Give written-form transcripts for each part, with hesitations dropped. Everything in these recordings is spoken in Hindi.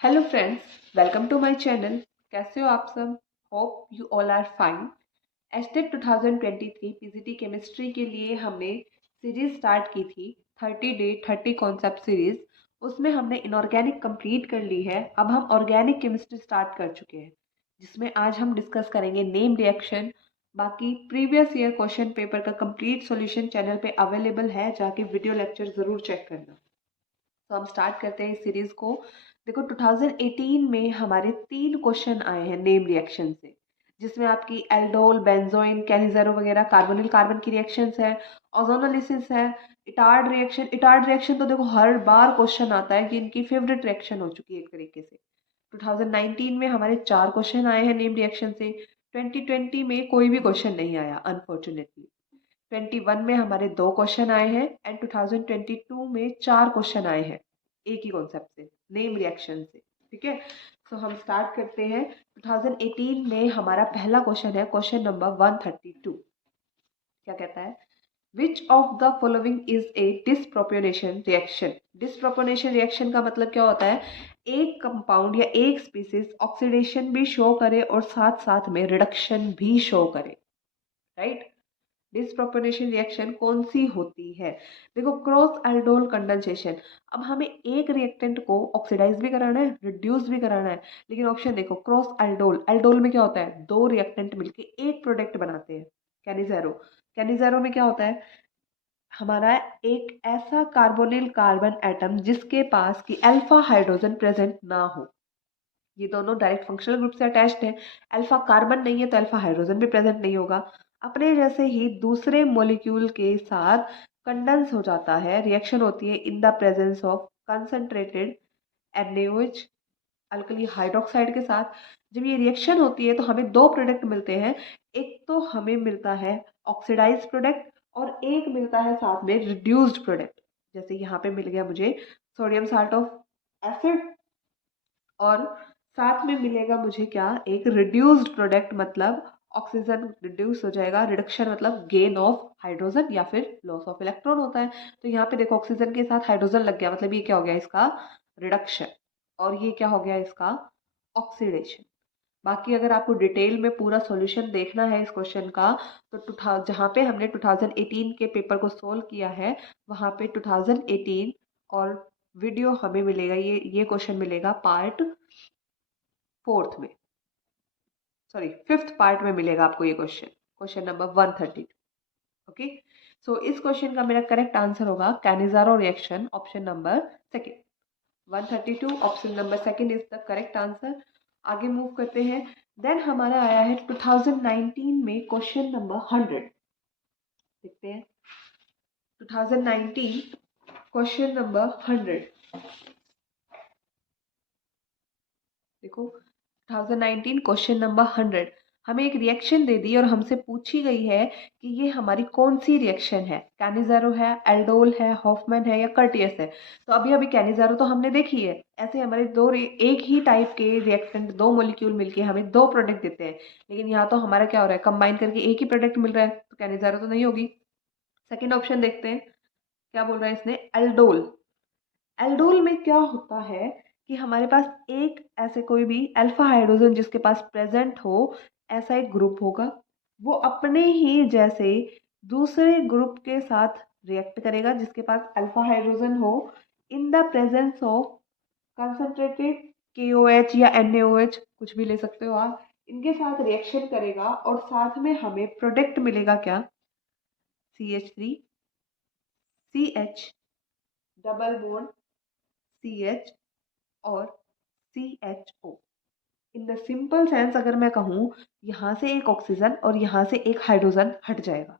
Hello friends, welcome to my channel. कैसे हो आप सब? Hope you all are fine. HTET 2023 PGT chemistry के लिए हमने सीरीज स्टार्ट की थी 30 डे 30 कॉन्सेप्ट सीरीज। उसमें हमने इनऑर्गेनिक कंप्लीट कर ली है। अब हम ऑर्गेनिक केमिस्ट्री स्टार्ट कर चुके हैं, जिसमें आज हम डिस्कस करेंगे नेम रिएक्शन। बाकी प्रीवियस ईयर क्वेश्चन पेपर का कंप्लीट सॉल्यूशन चैनल पे अवेलेबल है, जाके वीडियो लेक्चर ज़रूर चेक करना। तो हम स्टार्ट करते हैं इस सीरीज को। देखो 2018 में हमारे 3 क्वेश्चन आए हैं नेम रिएक्शन से, जिसमें आपकी एल्डोल, बेंजोइन, कैनिज़ेरो वगैरह कार्बोनिल कार्बन की रिएक्शंस है, ओजोनोलिसिस है, इटार्ड रिएक्शन। इटार्ड रिएक्शन तो देखो हर बार क्वेश्चन आता है कि इनकी फेवरेट रिएक्शन हो चुकी है एक तरीके से। 2019 में हमारे 4 क्वेश्चन आए हैं नेम रिएक्शन से। 2020 में कोई भी क्वेश्चन नहीं आया अनफॉर्चुनेटली। 21 में हमारे 2 क्वेश्चन आए हैं एंड 2022 में 4 क्वेश्चन आए हैं एक ही कॉन्सेप्ट से, नेम रिएक्शन से। ठीक है, तो हम स्टार्ट करते हैं। 2018 में हमारा पहला क्वेश्चन है, क्वेश्चन नंबर 132। क्या कहता है? Which of the following is a disproportionation reaction. Disproportionation reaction का मतलब क्या होता है? एक कंपाउंड या एक स्पीसीज ऑक्सीडेशन भी शो करे और साथ साथ में रिडक्शन भी शो करे। राइट? डिसप्रोपोर्शनेशन रिएक्शन कौन सी होती है? देखो, क्रॉस एल्डोल कंडेंसेशन। अब हमें एक रिएक्टेंट को ऑक्सीडाइज भी कराना है, रिड्यूस भी कराना है, लेकिन ऑप्शन देखो, क्रॉस एल्डोल। एल्डोल में क्या होता है? 2 रिएक्टेंट मिलके एक प्रोडक्ट बनाते हैं, कैनिज़ेरो। कैनिज़ेरो में क्या होता है? हमारा एक ऐसा कार्बोनिल कार्बन एटम जिसके पास की अल्फा हाइड्रोजन प्रेजेंट ना हो। ये दोनों डायरेक्ट फंक्शनल ग्रुप से अटैच्ड हैं। अल्फा कार्बन नहीं है तो अल्फा हाइड्रोजन भी प्रेजेंट नहीं होगा। अपने जैसे ही दूसरे मॉलिक्यूल के साथ कंडेंस हो जाता है, रिएक्शन होती है इन the presence of concentrated NaOH alkali hydroxide के साथ। जब ये रिएक्शन होती है तो हमें 2 प्रोडक्ट मिलते हैं। एक तो हमें मिलता है ऑक्सीडाइज्ड प्रोडक्ट और एक मिलता है साथ में रिड्यूस्ड प्रोडक्ट। जैसे यहाँ पे मिल गया मुझे सोडियम साल्ट ऑफ एसिड, और साथ में मिलेगा मुझे क्या? एक रिड्यूस्ड प्रोडक्ट, मतलब ऑक्सीजन रिड्यूस हो जाएगा। रिडक्शन मतलब गेन ऑफ हाइड्रोजन या फिर लॉस ऑफ इलेक्ट्रॉन होता है। तो यहाँ पे देखो ऑक्सीजन के साथ हाइड्रोजन लग गया, मतलब ये क्या हो गया? इसका रिडक्शन। और ये क्या हो गया? इसका ऑक्सीडेशन। बाकी अगर आपको डिटेल में पूरा सॉल्यूशन देखना है इस क्वेश्चन का, तो जहाँ पे हमने 2018 के पेपर को सोल्व किया है, वहाँ पे 2018 और वीडियो हमें मिलेगा। ये क्वेश्चन मिलेगा पार्ट 4th में, सॉरी 5th पार्ट में मिलेगा आपको ये क्वेश्चन, क्वेश्चन नंबर 132। ओके, सो इस क्वेश्चन का मेरा करेक्ट आंसर होगा कैनिज़ेरो reaction, option number second. 132 option number second is the correct answer. आगे मूव करते हैं। देन हमारा आया है 2019 में क्वेश्चन नंबर 100। देखते हैं 2019 क्वेश्चन नंबर 100। देखो 2019 क्वेश्चन नंबर 100। हमें एक रिएक्शन दे दी और हमसे पूछी गई है कि ये हमारी कौन सी रिएक्शन है। कैनिज़ेरो है, एल्डोल है, हॉफमैन है या कर्टियस है। तो अभी अभी कैनिज़ेरो तो हमने देखी है। ऐसे हमारे एक ही टाइप के रिएक्टेंट, 2 मॉलिक्यूल मिलके हमें 2 प्रोडक्ट देते हैं, लेकिन यहाँ तो हमारा क्या हो रहा है? कंबाइन करके एक ही प्रोडक्ट मिल रहा है, तो कैनिज़ेरो तो नहीं होगी। सेकेंड ऑप्शन देखते हैं, क्या बोल रहा है इसने? एल्डोल। एल्डोल में क्या होता है कि हमारे पास एक ऐसे कोई भी अल्फा हाइड्रोजन जिसके पास प्रेजेंट हो, ऐसा एक ग्रुप होगा। वो अपने ही जैसे दूसरे ग्रुप के साथ रिएक्ट करेगा जिसके पास अल्फा हाइड्रोजन हो, इन the presence of concentrated KOH या NaOH, कुछ भी ले सकते हो आप। इनके साथ रिएक्शन करेगा और साथ में हमें प्रोडक्ट मिलेगा क्या? CH3 CH double bond CH और CHO। In the simple sense अगर मैं कहूँ, यहाँ से एक ऑक्सीजन और यहाँ से एक हाइड्रोजन हट जाएगा,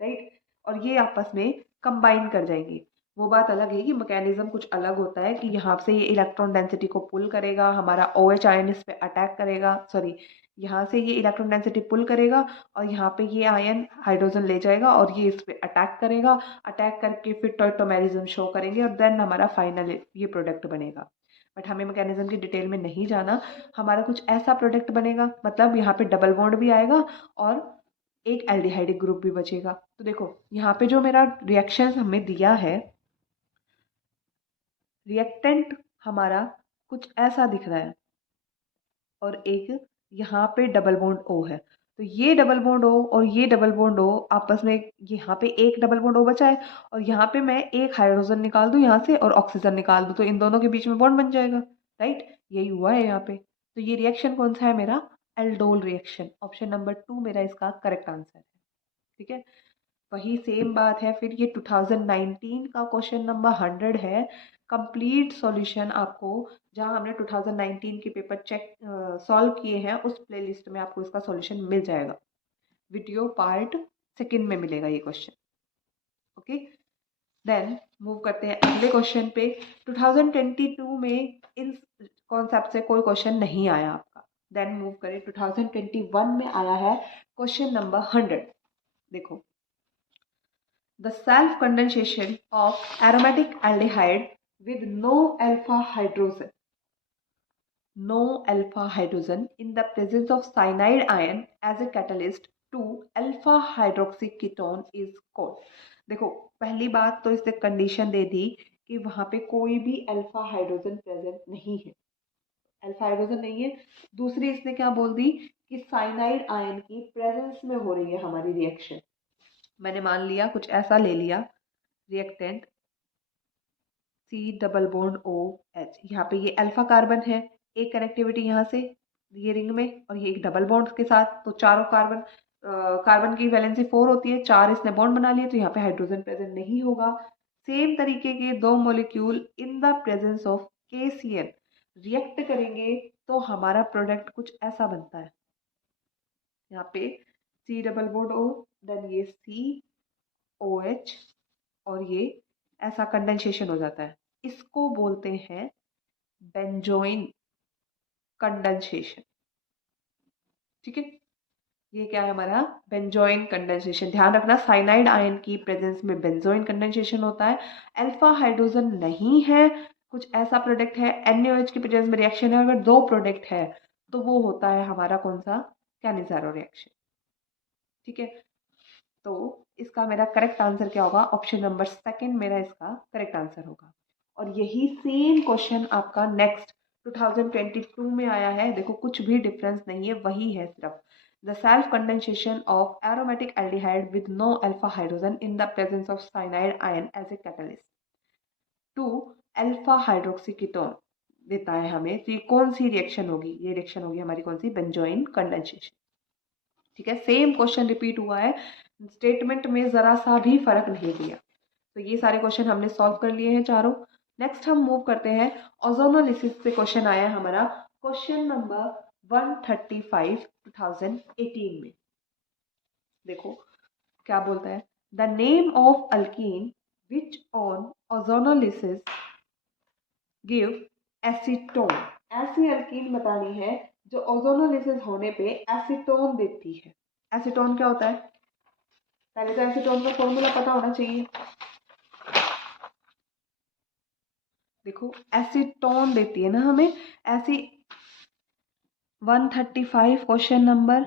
राइट? और ये आपस में कंबाइन कर जाएंगे। वो बात अलग है कि मैकेनिज्म कुछ अलग होता है कि यहाँ से ये इलेक्ट्रॉन डेंसिटी को पुल करेगा, हमारा OH आयन इस पे अटैक करेगा, सॉरी यहाँ से ये इलेक्ट्रॉन डेंसिटी पुल करेगा और यहाँ पे ये आयन हाइड्रोजन ले जाएगा और ये इस पे अटैक करेगा। अटैक करके फिर टॉटोमेरिज्म शो करेंगे और देन हमारा फाइनल ये प्रोडक्ट बनेगा। बट हमें मैकेनिज्म की डिटेल में नहीं जाना। हमारा कुछ ऐसा प्रोडक्ट बनेगा, मतलब यहाँ पे डबल बॉन्ड भी आएगा और एक एल्डिहाइडिक ग्रुप भी बचेगा। तो देखो यहाँ पे जो मेरा रिएक्शन हमें दिया है, रिएक्टेंट हमारा कुछ ऐसा दिख रहा है और एक यहाँ पे डबल बॉन्ड O है। तो ये डबल बॉन्ड O और ये डबल बॉन्ड O आपस में, यहाँ पे एक डबल बॉन्ड O बचा है और यहाँ पे मैं एक हाइड्रोजन निकाल दूँ यहाँ से और ऑक्सीजन निकाल दूँ, तो इन दोनों के बीच में बॉन्ड बन जाएगा, राइट। यही हुआ है यहाँ पे। तो ये रिएक्शन कौन सा है मेरा? Aldol reaction. ऑप्शन नंबर 2 मेरा इसका करेक्ट आंसर है। ठीक है, वही सेम बात है फिर। ये 2019 का क्वेश्चन नंबर 100 है। कंप्लीट सॉल्यूशन आपको, जहां हमने 2019 के पेपर चेक सॉल्व किए हैं, उस प्लेलिस्ट में आपको इसका सॉल्यूशन मिल जाएगा। वीडियो पार्ट सेकंड में मिलेगा ये क्वेश्चन। ओके, देन मूव करते हैं अगले क्वेश्चन पे। 2022 में इन कॉन्सेप्ट से कोई क्वेश्चन नहीं आया आपका। देन मूव करें, 2021 में आया है क्वेश्चन नंबर 100। देखो, the self condensation of aromatic aldehyde with no alpha hydrogen in the presence of cyanide ion as a catalyst to alpha hydroxy ketone is called। देखो, पहली बात तो इसने कंडीशन दे दी कि वहां पे कोई भी अल्फा हाइड्रोजन प्रेजेंट नहीं है, अल्फा हाइड्रोजन नहीं है। दूसरी इसने क्या बोल दी कि साइनाइड आयन की प्रेजेंस में हो रही है हमारी रिएक्शन। मैंने मान लिया, कुछ ऐसा ले लिया reactant C double bond OH। यहाँ पे ये अल्फा कार्बन है, एक कनेक्टिविटी यहाँ से ये रिंग में और ये एक डबल बॉन्ड के साथ, तो चारों कार्बन कार्बन की वैलेंसी 4 होती है, 4 इसने बॉन्ड बना लिए, तो यहाँ पे हाइड्रोजन प्रेजेंट नहीं होगा। सेम तरीके के दो molecule in the presence of KCl react करेंगे तो हमारा प्रोडक्ट कुछ ऐसा बनता है। यहाँ पे C double bond O, then ये COH और ये ऐसा कंडेंसेशन हो जाता है। इसको बोलते हैं बेंजोइन कंडेंसेशन। ठीक है, ये क्या है हमारा? Benzoin condensation. ध्यान रखना, साइनाइड आयन की प्रेजेंस में बेंजोइन कंडेंसेशन होता है। अल्फा हाइड्रोजन नहीं है, कुछ ऐसा प्रोडक्ट है। NaOH की प्रेजेंस में रिएक्शन है, अगर दो प्रोडक्ट है तो वो होता है हमारा कौन सा? Cannizzaro reaction. ठीक है, तो इसका मेरा करेक्ट आंसर क्या होगा? ऑप्शन नंबर सेकंड मेरा इसका करेक्ट आंसर होगा। और यही सेम क्वेश्चन आपका नेक्स्ट 2022 में आया है। देखो, कुछ भी डिफरेंस नहीं है, वही है सिर्फ। The self condensation of aromatic aldehyde with no alpha hydrogen in the presence of cyanide ion as a catalyst to alpha hydroxy ketone देता है हमें। तो ये कौन सी रिएक्शन होगी? ये रिएक्शन होगी हमारी कौन सी? Benzoin condensation. ठीक है, सेम क्वेश्चन रिपीट हुआ है, स्टेटमेंट में जरा सा भी फर्क नहीं दिया। तो ये सारे क्वेश्चन हमने सॉल्व कर लिए हैं चारों। नेक्स्ट हम मूव करते हैं, ओजोनोलिसिस से क्वेश्चन आया है हमारा क्वेश्चन नंबर 135 2018 में। देखो क्या बोलता है, the name of alkyne which on ozonolysis give acetone. ऐसी अल्कीन बतानी है जो ओजोनोलिसिस होने पे एसीटोन देती है। एसीटोन क्या होता है? पहले तो एसीटोन का फॉर्मूला पता होना चाहिए। देखो, एसीटोन देती है ना हमें ऐसी। 135 क्वेश्चन नंबर,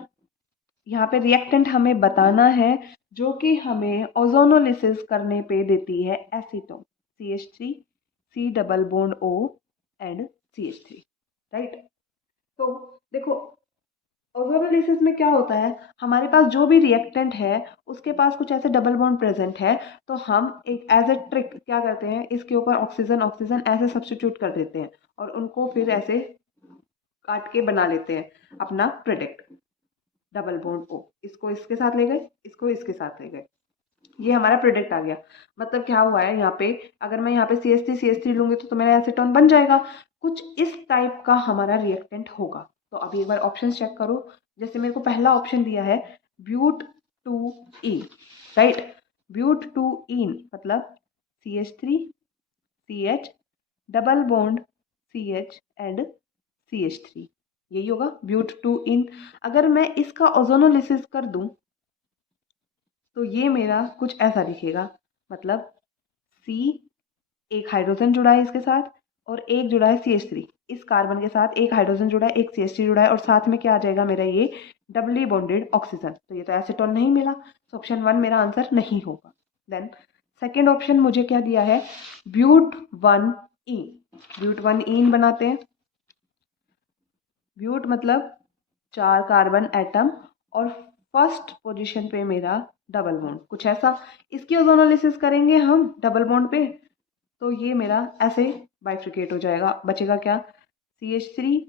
यहाँ पे रिएक्टेंट हमें बताना है जो कि हमें ओजोनोलिसिस करने पे देती है acetone. CH3 C double bond O and CH3, right. तो देखो, ओजोनोलिसिस में क्या होता है, हमारे पास जो भी रिएक्टेंट है उसके पास कुछ ऐसे डबल बॉन्ड प्रेजेंट है, तो हम एक एज ए ट्रिक क्या करते हैं, इसके ऊपर ऑक्सीजन ऑक्सीजन ऐसे सब्स्टिट्यूट कर देते हैं और उनको फिर ऐसे काट के बना लेते हैं अपना प्रोडक्ट। डबल बॉन्ड O, इसको इसके साथ ले गए, इसको इसके साथ ले गए, ये हमारा प्रोडक्ट आ गया। मतलब क्या हुआ है यहाँ पे, अगर मैं यहाँ पे CH3 लूंगी तो मेरा एसीटोन बन जाएगा। कुछ इस टाइप का हमारा रिएक्टेंट होगा। तो अभी एक बार ऑप्शन चेक करो। जैसे मेरे को पहला ऑप्शन दिया है ब्यूट 2 ईन, राइट। ब्यूट 2 ईन मतलब CH3 CH double bond CH and CH3, यही होगा ब्यूट 2 ईन। अगर मैं इसका ओजोनोलिसिस कर दूं तो ये मेरा कुछ ऐसा दिखेगा। मतलब C, एक हाइड्रोजन जुड़ा है इसके साथ और एक जुड़ा है CH3। इस कार्बन के साथ एक हाइड्रोजन जुड़ा है, एक CH3 जुड़ा है और साथ में क्या आ जाएगा मेरा? ये डबली बॉन्डेड ऑक्सीजन। तो ये तो एसीटोन नहीं मिला, तो ऑप्शन 1 मेरा आंसर नहीं होगा। देन सेकेंड ऑप्शन मुझे क्या दिया है? ब्यूट 1 ईन। ब्यूट 1 ईन बनाते हैं। ब्यूट मतलब 4 कार्बन एटम और फर्स्ट पोजीशन पे मेरा डबल बॉन्ड, कुछ ऐसा। इसकी ओजोनोलिसिस करेंगे हम डबल बॉन्ड पे, तो ये मेरा ऐसे बाइफ्रिकेट हो जाएगा। बचेगा क्या? CH3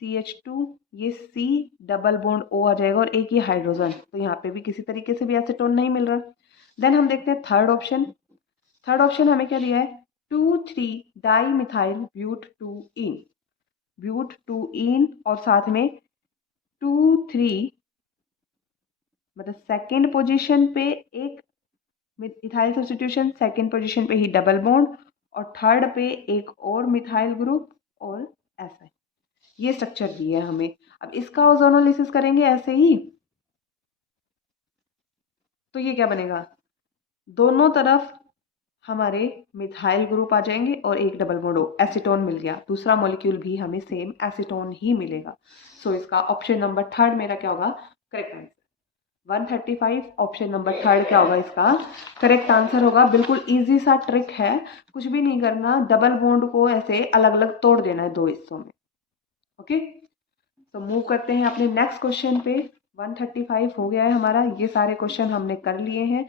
CH2, ये C डबल बॉन्ड O आ जाएगा और एक ये हाइड्रोजन, तो यहाँ पे भी किसी तरीके से भी एसीटोन नहीं मिल रहा। देन हम देखते हैं थर्ड ऑप्शन। थर्ड ऑप्शन हमें क्या दिया है? 2,3 डाई मिथाइल ब्यूट 2 इन, ब्यूट 2 इन और साथ में 2,3 मतलब सेकेंड पोजीशन पे एक मिथाइल सब्स्टिट्यूशन, सेकेंड पोजीशन पे ही डबल बॉन्ड और थर्ड पे एक और मिथाइल ग्रुप और ऐसा। ये स्ट्रक्चर दिया है हमें। अब इसका ओजोनोलिसिस करेंगे ऐसे ही, तो ये क्या बनेगा? दोनों तरफ हमारे मिथाइल ग्रुप आ जाएंगे और एक डबल बॉन्ड एसीटोन मिल गया। दूसरा मॉलिक्यूल भी हमें सेम एसीटोन ही मिलेगा। सो इसका ऑप्शन नंबर थर्ड मेरा क्या होगा? Correct answer. 135 option number third क्या होगा इसका? करेक्ट आंसर होगा। बिल्कुल इजी सा ट्रिक है, कुछ भी नहीं करना, डबल बॉन्ड को ऐसे अलग अलग तोड़ देना है 2 हिस्सों में। ओके, तो मूव करते हैं अपने नेक्स्ट क्वेश्चन पे। 135 हो गया है हमारा, ये सारे क्वेश्चन हमने कर लिए हैं।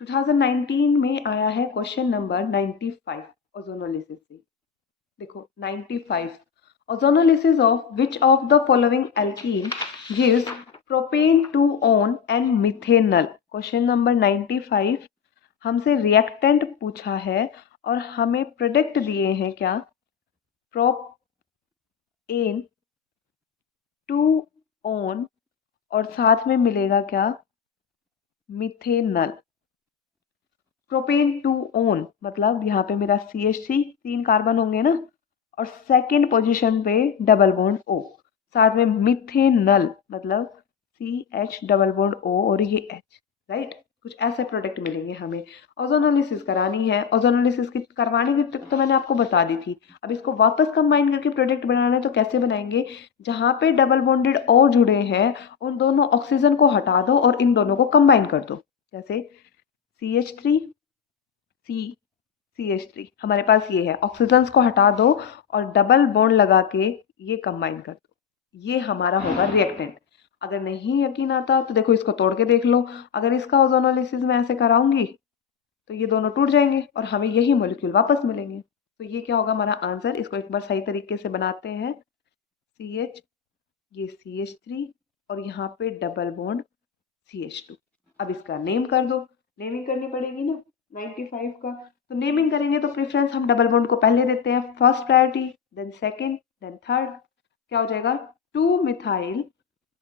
2019 में आया है क्वेश्चन नंबर 95 ओजोनोलिसिस से। देखो 95, ozonolysis of which of the following alkene gives propane two on and methanal. Question number 95 हमसे रिएक्टेंट पूछा है और हमें प्रोडक्ट दिए हैं क्या? प्रोपेन टू ऑन और साथ में मिलेगा क्या? मिथेनल। प्रोपेन टू ऑन मतलब यहाँ पे मेरा CH3 3 कार्बन होंगे ना, और सेकेंड पोजीशन पे डबल बॉन्ड O, साथ में मिथेनल मतलब CH डबल बॉन्ड O और ये H, राइट। कुछ ऐसे प्रोडक्ट मिलेंगे हमें। ओजोनोलिसिस करानी है, ओजोनोलिसिस की करवाने की ट्रिक तो मैंने आपको बता दी थी। अब इसको वापस कंबाइन करके प्रोडक्ट बनाना है, तो कैसे बनाएंगे? जहाँ पे डबल बॉन्डेड O जुड़े हैं उन दोनों ऑक्सीजन को हटा दो और इन दोनों को कंबाइन कर दो। जैसे CH3 C CH3 हमारे पास ये है, ऑक्सीजन्स को हटा दो और डबल बॉन्ड लगा के ये कंबाइन कर दो, ये हमारा होगा रिएक्टेंट। अगर नहीं यकीन आता तो देखो इसको तोड़ के देख लो। अगर इसका ओजोनोलिसिस मैं ऐसे कराऊंगी तो ये दोनों टूट जाएंगे और हमें यही मॉलिक्यूल वापस मिलेंगे। तो ये क्या होगा हमारा आंसर? इसको एक बार सही तरीके से बनाते हैं। CH, ये CH3 और यहाँ पे डबल बॉन्ड CH2। अब इसका नेम कर दो, नेमिंग करनी पड़ेगी ना 95 का। तो नेमिंग करेंगे तो प्रेफरेंस हम डबल बॉन्ड को पहले देते हैं, first priority, then second, then third. क्या हो जाएगा? 2 मिथाइल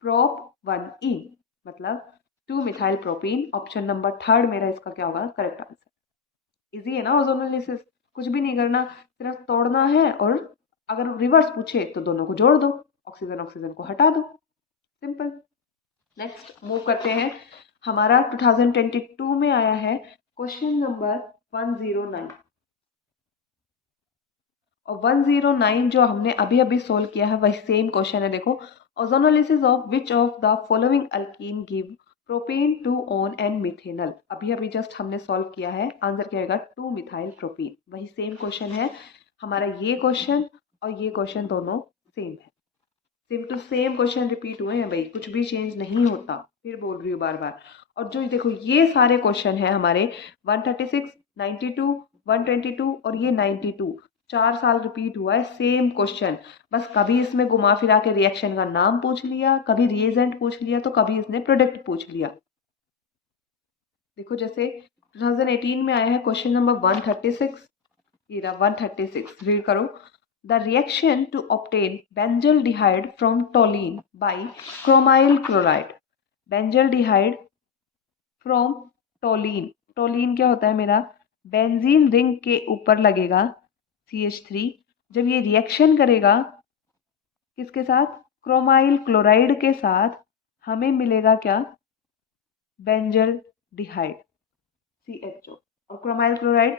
प्रोप 1 इन मतलब 2 methyl propene. Option number third मेरा इसका क्या होगा? Correct answer. इजी है ना ओजोनोलिसिस, कुछ भी नहीं करना, सिर्फ तोड़ना है और अगर रिवर्स पूछे तो दोनों को जोड़ दो, ऑक्सीजन ऑक्सीजन को हटा दो, सिंपल। नेक्स्ट मूव करते हैं। हमारा 2022 में आया है क्वेश्चन नंबर 109 और 109 जो हमने अभी अभी सोल्व किया है वही सेम क्वेश्चन है। देखो, ozonolysis of which of the following alkyne give propane two on and methanal. अभी अभी जस्ट हमने सॉल्व किया है, आंसर क्या आएगा? 2 मिथाइल प्रोपेन। वही सेम क्वेश्चन है हमारा, ये क्वेश्चन और ये क्वेश्चन दोनों सेम है, same to same question repeat हुए हैं भाई, कुछ भी चेंज नहीं होता, फिर बोल रही हूँ बार बार। और जो देखो ये सारे क्वेश्चन हैं हमारे 136, 92, 122 और ये 92, 4 साल रिपीट हुआ है सेम क्वेश्चन। बस कभी इसमें घुमा फिरा के रिएक्शन का नाम पूछ लिया, कभी रिएजेंट पूछ लिया, तो कभी इसने प्रोडक्ट पूछ लिया। देखो जैसे 2018 में आया है क्वेश्चन नंबर 136, ये रहा 136, रीड करो। The reaction to obtain benzaldehyde from toluene by chromyl chloride. Benzaldehyde from toluene. Toluene क्या होता है मेरा? बेंजीन रिंग के ऊपर लगेगा CH3। जब ये रिएक्शन करेगा किसके साथ? क्रोमाइल क्लोराइड के साथ, हमें मिलेगा क्या? बेंजल्डिहाइड CHO और क्रोमाइल क्लोराइड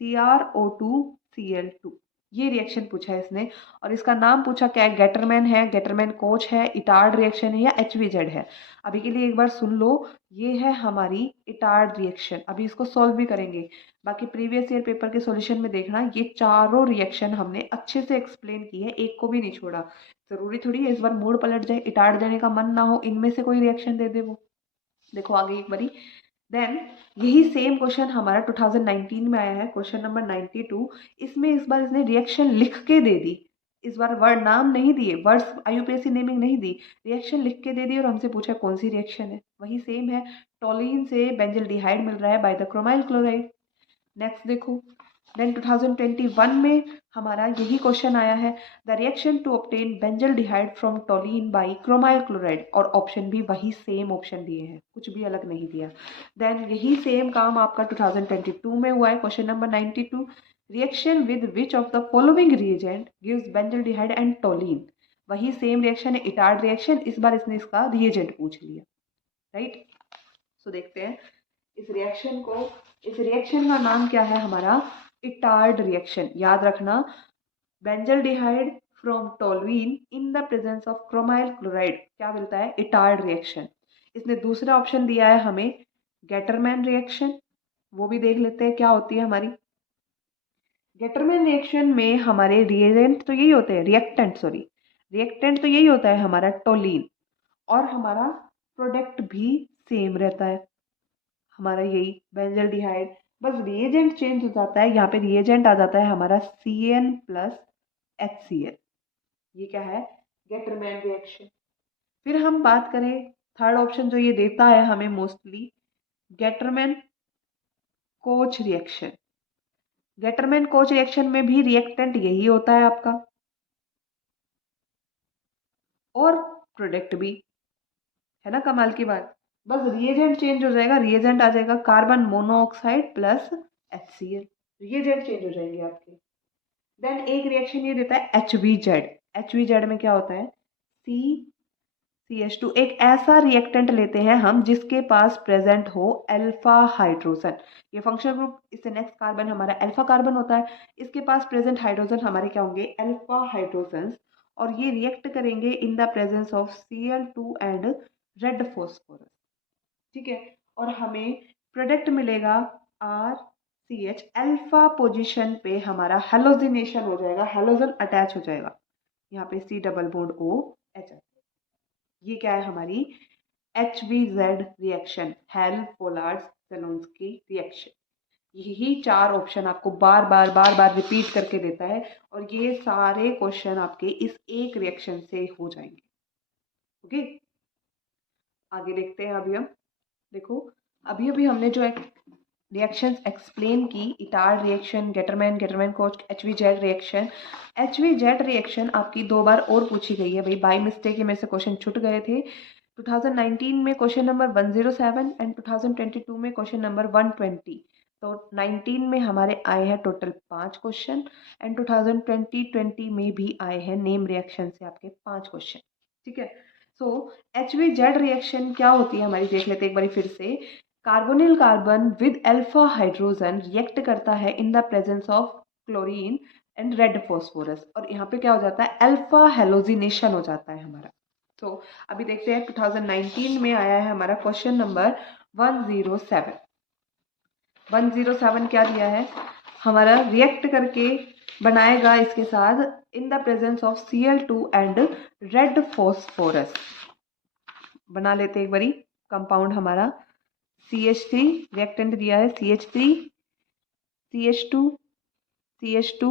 CrO2 Cl2। ये रिएक्शन पूछा है इसने, और इसका नाम पूछा क्या है, गेटरमैन है, गेटरमैन कोच है, इटार्ड रिएक्शन है या HVZ है। अभी के लिए एक बार सुन लो, ये है हमारी इटार्ड रिएक्शन। अभी इसको सॉल्व भी करेंगे। बाकी प्रीवियस ईयर पेपर के सॉल्यूशन में देखना, ये चारों रिएक्शन हमने अच्छे से एक्सप्लेन की है, एक को भी नहीं छोड़ा। जरूरी थोड़ी है इस बार मूड पलट जाए, इटार्ड देने का मन ना हो, इनमें से कोई रिएक्शन दे दे वो। देखो आगे एक बारी। देन यही सेम क्वेश्चन हमारा 2019 में आया है, क्वेश्चन नंबर 92। इसमें इस बार इसने रिएक्शन लिख के दे दी। इस बार वर्ड नाम नहीं दिए, वर्ड्स IUPAC नेमिंग नहीं दी, रिएक्शन लिख के दे दी और हमसे पूछा कौन सी रिएक्शन है। वही सेम है, टोलीन से बेंजल्डिहाइड मिल रहा है by the chromyl chloride. Next देखो, देन 2021 में हमारा यही क्वेश्चन आया है, the reaction to obtain benzaldehyde from toluene by chromyl chloride, और ऑप्शन भी वही सेम ऑप्शन दिए हैं, कुछ भी अलग नहीं दिया। देन यही सेम काम आपका 2022 में हुआ है, question number 92, reaction with which of the following reagent gives benzaldehyde and टोलीन। वही सेम रिएक्शन है, इटार्ड रिएक्शन, इस बार इसने इसका रिएजेंट पूछ लिया, राइट। सो देखते हैं इस रिएक्शन को। इस रिएक्शन का नाम क्या है हमारा, इटार्ड रिएक्शन। याद रखना, benzaldehyde from toluene in the presence of chromyl chloride क्या मिलता है, इटार्ड रिएक्शन। इसने दूसरा ऑप्शन दिया है हमें गेटरमैन रिएक्शन, वो भी देख लेते हैं क्या होती है हमारी। गेटरमैन रिएक्शन में हमारे रिएजेंट तो यही होते हैं, रिएक्टेंट तो यही होता है हमारा टोलीन, और हमारा प्रोडक्ट भी सेम रहता है हमारा, यही बेंजल्डिहाइड। बस रिएजेंट चेंज हो जाता है, यहाँ पे रिएजेंट आ जाता है हमारा CN प्लस HCl। ये क्या है, गेटरमैन रिएक्शन। फिर हम बात करें थर्ड ऑप्शन जो ये देता है हमें mostly, Gattermann coach reaction. Gattermann coach reaction में भी रिएक्टेंट यही होता है आपका, और प्रोडक्ट भी, है ना कमाल की बात। बस रिएजेंट चेंज हो जाएगा, रिएजेंट आ जाएगा carbon monoxide plus HCl, reagent change हो जाएंगे आपके। देन एक रिएक्शन ये देता है HVZ। HVZ में क्या होता है, CH2, एक ऐसा रिएक्टेंट लेते हैं हम जिसके पास प्रेजेंट हो अल्फा हाइड्रोजन। ये फंक्शनल ग्रुप, इससे नेक्स्ट कार्बन हमारा अल्फा कार्बन होता है, इसके पास प्रेजेंट हाइड्रोजन हमारे क्या होंगे, अल्फा हाइड्रोजन, और ये रिएक्ट करेंगे इन the presence of Cl2 and red phosphorus, ठीक है। और हमें प्रोडक्ट मिलेगा RCH, अल्फा पोजीशन पे हमारा हेलोजिनेशन हो जाएगा, हेलोजन अटैच हो जाएगा, यहाँ पे C डबल बॉन्ड OH। ये क्या है हमारी HVZ reaction, Hell Volhard Zelinsky reaction. यही चार ऑप्शन आपको बार बार बार बार रिपीट करके देता है, और ये सारे क्वेश्चन आपके इस एक रिएक्शन से हो जाएंगे। ओके, आगे देखते हैं अभी हम। देखो अभी अभी हमने जो रिएक्शंस एक्सप्लेन की, Etard reaction, Gattermann, Gattermann coach, HVZ reaction. HVZ reaction आपकी दो बार और पूछी गई है भाई, बाई मिस्टेक में से क्वेश्चन छूट गए थे। 2019 में क्वेश्चन नंबर 107 एंड 2022 में क्वेश्चन नंबर 120। तो 19 में हमारे आए हैं टोटल 5 क्वेश्चन, एंड 2020 में भी आए हैं नेम रिएक्शन से आपके 5 क्वेश्चन, ठीक है। सो HVZ रिएक्शन क्या होती है हमारी, देख लेते हैं एक बार फिर से। Carbonyl carbon with alpha hydrogen react करता है इन the presence of chlorine and red phosphorus, और यहाँ पे क्या हो जाता है, अल्फा हेलोजिनेशन हो जाता है हमारा। तो अभी देखते हैं 2019 में आया है हमारा क्वेश्चन नंबर 107। 107 क्या दिया है हमारा, रिएक्ट करके बनाएगा इसके साथ इन the presence of Cl2 and red phosphorus. बना लेते एक बारी कंपाउंड हमारा, CH3 रिएक्टेंट दिया है, CH3 CH2 CH2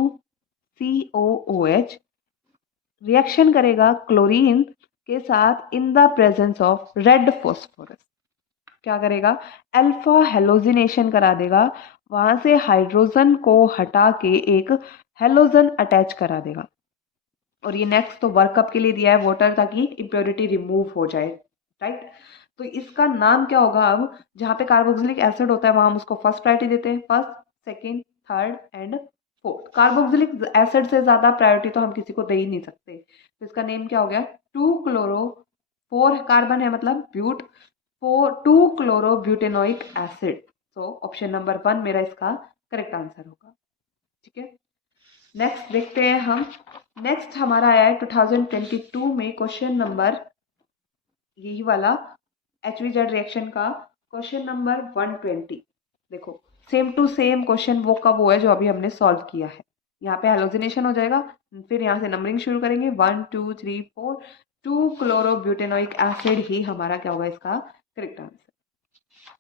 COOH, reaction करेगा क्लोरीन के साथ इन the presence of red phosphorus. क्या करेगा, अल्फा हेलोजिनेशन करा देगा, वहां से हाइड्रोजन को हटा के एक हेलोजन अटैच करा देगा। और ये नेक्स्ट तो वर्कअप के लिए दिया है वाटर, ताकि इम्प्योरिटी रिमूव हो जाए, राइट। तो इसका नाम क्या होगा, अब जहाँ पे कार्बोक्सिलिक एसिड होता है वहां हम उसको फर्स्ट प्रायोरिटी देते हैं, first, second, third and fourth. Carboxylic acid से ज्यादा प्रायोरिटी तो हम किसी को दे ही नहीं सकते। तो इसका नेम क्या हो गया, 2-क्लोरो, 4 कार्बन है मतलब ब्यूट, 2-क्लोरो ब्यूटेनोइक एसिड। तो ऑप्शन नंबर 1 मेरा इसका करेक्ट आंसर होगा, ठीक है। नेक्स्ट देखते हैं हम। नेक्स्ट हमारा आया है 2022 में क्वेश्चन नंबर, यही वाला HVZ रिएक्शन का क्वेश्चन नंबर 120। देखो सेम टू सेम क्वेश्चन वो का वो है जो अभी हमने सॉल्व किया है। यहाँ पे हेलोजिनेशन हो जाएगा, फिर यहाँ से नंबरिंग शुरू करेंगे 1 2 3 4, 2 क्लोरोब्यूटेनोइक एसिड ही हमारा क्या होगा इसका करेक्ट आंसर।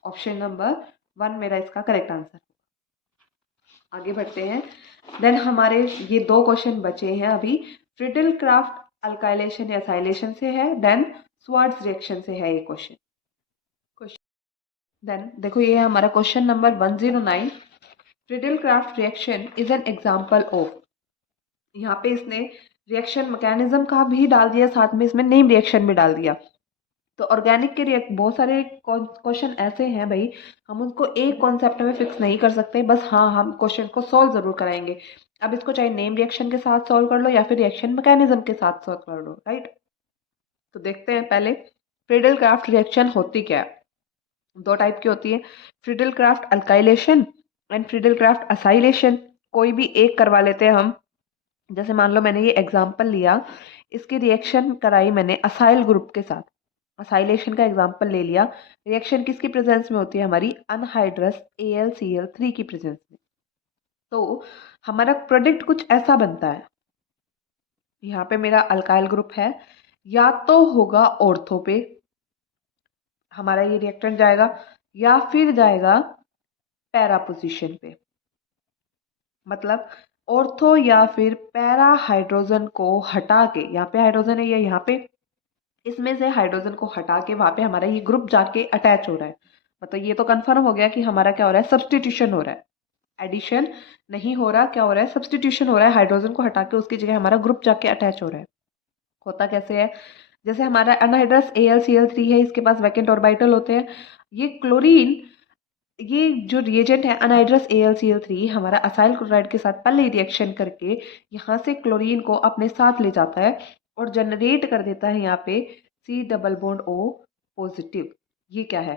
ऑप्शन नंबर 1 मेरा इसका करेक्ट आंसर। आगे बढ़ते हैं। देन हमारे ये दो क्वेश्चन बचे हैं अभी। फ्रिडल क्राफ्ट अल्काइलेशन या साइलेशन से है, देन स्वार्ट्ज रिएक्शन से है ये क्वेश्चन। देन देखो ये है हमारा question number 109। Friedel Crafts reaction is an example of, यहाँ पे इसने रिएक्शन मैकेनिज्म का भी डाल दिया, साथ में इसमें नेम रिएक्शन भी डाल दिया। तो ऑर्गेनिक के बहुत सारे क्वेश्चन ऐसे हैं भाई, हम उनको एक कॉन्सेप्ट में फिक्स नहीं कर सकते, बस हाँ हम क्वेश्चन को सॉल्व जरूर कराएंगे। अब इसको चाहे नेम रिएक्शन के साथ सॉल्व कर लो या फिर रिएक्शन मैकेनिज्म के साथ सॉल्व कर लो, राइट। तो देखते हैं पहले फ्रिडल क्राफ्ट रिएक्शन होती क्या है। दो टाइप की होती है, Friedel Crafts alkylation and Friedel Crafts acylation. कोई भी एक करवा लेते हैं हम। जैसे मान लो मैंने ये एग्जाम्पल लिया, इसकी रिएक्शन कराई मैंने असाइल ग्रुप के साथ, असाइलेशन का एग्जाम्पल ले लिया। रिएक्शन किसकी प्रेजेंस में होती है, हमारी अनहाइड्रस AlCl3 की प्रेजेंस में। तो हमारा प्रोडक्ट कुछ ऐसा बनता है, यहाँ पे मेरा अल्काइल ग्रुप है, या तो होगा ऑर्थो पे हमारा ये रिएक्टेंट जाएगा, या फिर जाएगा पैरा पोजीशन पे। मतलब ऑर्थो या फिर पैरा हाइड्रोजन को हटा के, यहाँ पे हाइड्रोजन है या यहाँ पे, इसमें से हाइड्रोजन को हटा के वहां पे हमारा ये ग्रुप जाके अटैच हो रहा है। मतलब ये तो कंफर्म हो गया कि हमारा क्या हो रहा है, सब्सटीट्यूशन हो रहा है। एडिशन नहीं हो रहा, क्या हो रहा है, सब्सटीट्यूशन हो रहा है। हाइड्रोजन को हटा के उसकी जगह हमारा ग्रुप जाके अटैच हो रहा है। होता कैसे है, जैसे हमारा अनहाइड्रस AlCl3 है, इसके पास वैकेंट ऑर्बिटल होते हैं। ये क्लोरीन, ये जो रिएजेंट है अनहाइड्रस AlCl3 हमारा असाइल क्लोराइड के साथ पहले रिएक्शन करके यहाँ से क्लोरीन को अपने साथ ले जाता है और जनरेट कर देता है यहाँ पे C double bond O positive. ये क्या है,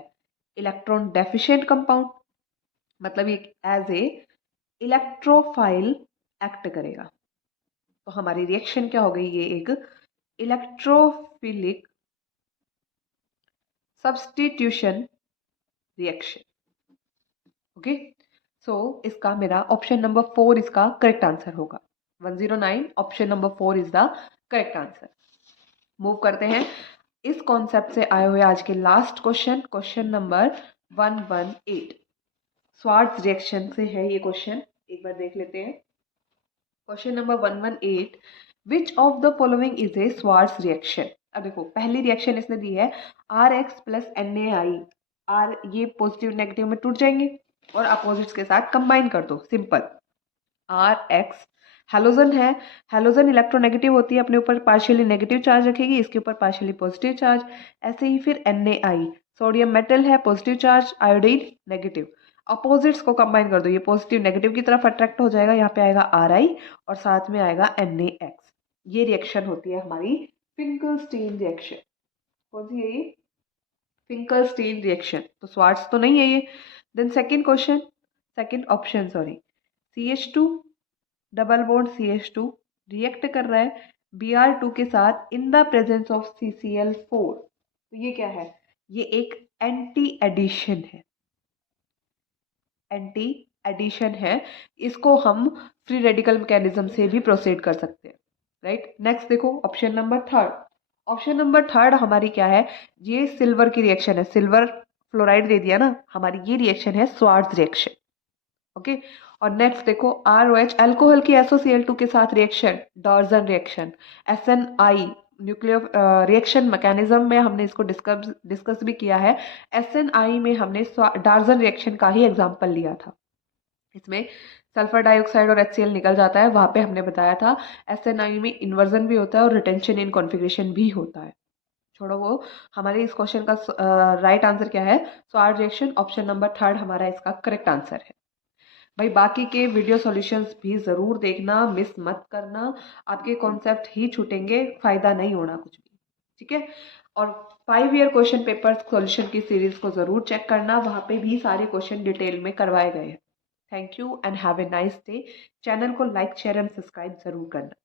इलेक्ट्रॉन डेफिशिएंट कंपाउंड, मतलब ये एज ए इलेक्ट्रोफाइल एक्ट करेगा। तो हमारी रिएक्शन क्या हो गई, ये एक इलेक्ट्रोफिलिक सब्स्टिट्यूशन रिएक्शन। ओके, सो इसका मेरा ऑप्शन नंबर 4 इसका करेक्ट आंसर होगा। 109 option number 4 is the correct answer. Move करते हैं इस कॉन्सेप्ट से आए हुए आज के last question, question number 118। Swarts reaction से है ये क्वेश्चन, एक बार देख लेते हैं। Question number 118, which of the following is a Swarts reaction. अब देखो पहली रिएक्शन इसने दी है RX प्लस NaI। आर ये पॉजिटिव नेगेटिव में टूट जाएंगे और अपोजिट्स के साथ कंबाइन कर दो, सिंपल। RX हेलोजन है, हेलोजन इलेक्ट्रोनेगेटिव होती है, अपने ऊपर पार्शियली नेगेटिव चार्ज रखेगी, इसके ऊपर पार्शियली पॉजिटिव चार्ज। ऐसे ही फिर NaI सोडियम मेटल है, positive charge, iodine negative. Opposites को कंबाइन कर दो, ये पॉजिटिव नेगेटिव की तरफ अट्रैक्ट हो जाएगा, यहाँ पे आएगा Ri और साथ में आएगा NaX। ये रिएक्शन होती है हमारी फिंकलस्टीन रिएक्शन। कौन सी है ये, फिंकलस्टीन रिएक्शन। तो स्वार्ट्ज तो नहीं है ये। Then second question, second option sorry, CH2 double bond CH2 react कर रहा है Br2 के साथ इन द प्रेजेंस ऑफ CCl4। तो ये क्या है, ये एक एंटी एडिशन है, एंटी एडिशन है। इसको हम फ्री रेडिकल मैकेनिज्म से भी प्रोसीड कर सकते हैं, राइट। नेक्स्ट देखो option number third. Option number third हमारी क्या है, ये सिल्वर की रिएक्शन है, सिल्वर फ्लोराइड दे दिया ना, हमारी ये रिएक्शन है स्वार्ट्ज रिएक्शन। ओके, और नेक्स्ट देखो ROH अल्कोहल की SOCl2 के साथ reaction, Darzens reaction. SNI nuclear reaction mechanism में हमने इसको डिस्कस भी किया है। SNI में हमने डॉर्जन रिएक्शन का ही एग्जांपल लिया था। इसमें सल्फर डाइऑक्साइड और HCl निकल जाता है, वहां पे हमने बताया था SNI में इन्वर्जन भी होता है और रिटेंशन इन कॉन्फ़िगरेशन भी होता है। छोड़ो वो, हमारे इस क्वेश्चन का राइट आंसर क्या है, Swarts reaction. Option number third हमारा इसका करेक्ट आंसर है। भाई बाकी के वीडियो सॉल्यूशंस भी ज़रूर देखना, मिस मत करना, आपके कॉन्सेप्ट ही छूटेंगे, फ़ायदा नहीं होना कुछ भी, ठीक है। और 5 ईयर क्वेश्चन पेपर सॉल्यूशन की सीरीज़ को ज़रूर चेक करना, वहाँ पे भी सारे क्वेश्चन डिटेल में करवाए गए हैं। Thank you and have a nice day. Channel को लाइक शेयर एंड सब्सक्राइब ज़रूर करना।